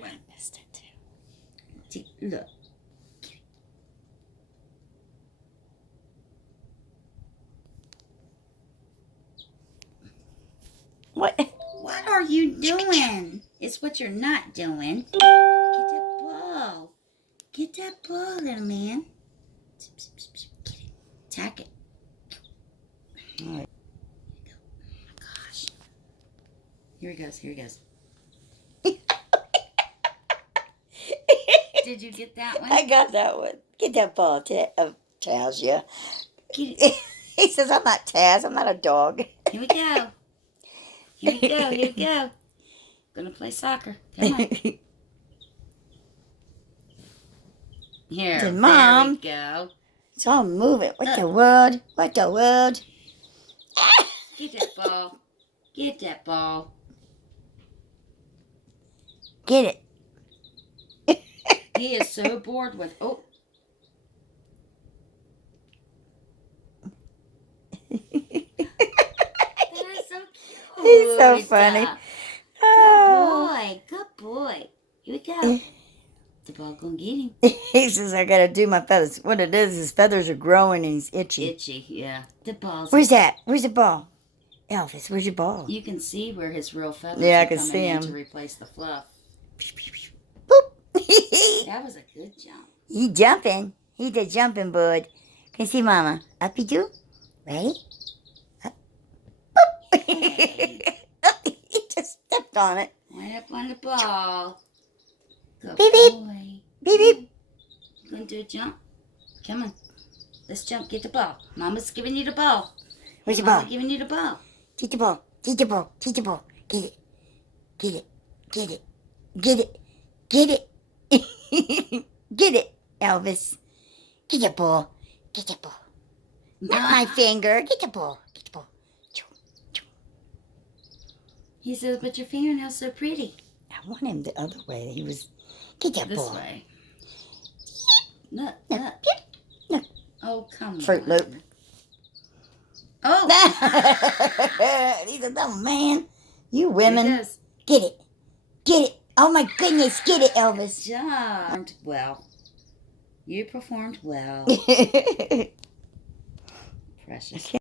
one. I missed it too. Look. What? What are you doing? It's what you're not doing. Get that ball. Get that ball, little man. Get it. Tack it. All right. Here you go. Oh my gosh. Here he goes. Here he goes. Did you get that one? I got that one. Get that ball, Taz, yeah. Get it. He says, I'm not Taz. I'm not a dog. Here we go. Here we go. Here we go. Gonna play soccer. Come on. Here. Good, Mom. There we go. It's all moving. What the world? What the world? Get that ball. Get that ball. Get it. He is so bored with. Oh. That is so cute. He's so funny. Good boy. Good boy. Here we go. The ball gonna get him. He says, I gotta do my feathers. What it is, his feathers are growing and he's itchy. Itchy, yeah. The ball's. Where's that? Where's the ball? Elvis, where's your ball? You can see where his real feathers Yeah, I are can coming see in 'em. to replace the fluff. Boop. That was a good jump. He jumping. He the jumping bud. Can you see Mama? Up you do. Ready? Up. Boop. He just stepped on it. Right up on the ball. Good Beep, beep. boy. Beep, beep. You gonna do a jump? Come on. Let's jump. Get the ball. Mama's giving you the ball. Where's your Mama's ball? giving you the ball. Teach the ball. Teach the ball. Teach the ball. Get it. Get it. Get it. Get it. Get it. Get it, Elvis. Get your ball. Get your ball. Not my finger. Get the ball. Get the ball. He says, but your fingernail's so pretty. I want him the other way. He was. Get that This ball. way. Look, No. look. No. Oh, come on. Fruit Loop. Oh. He's a dumb man. You Here women. it goes. Get it. Get it. Oh my goodness. Get it, Elvis. Job. Well. You performed well. Precious.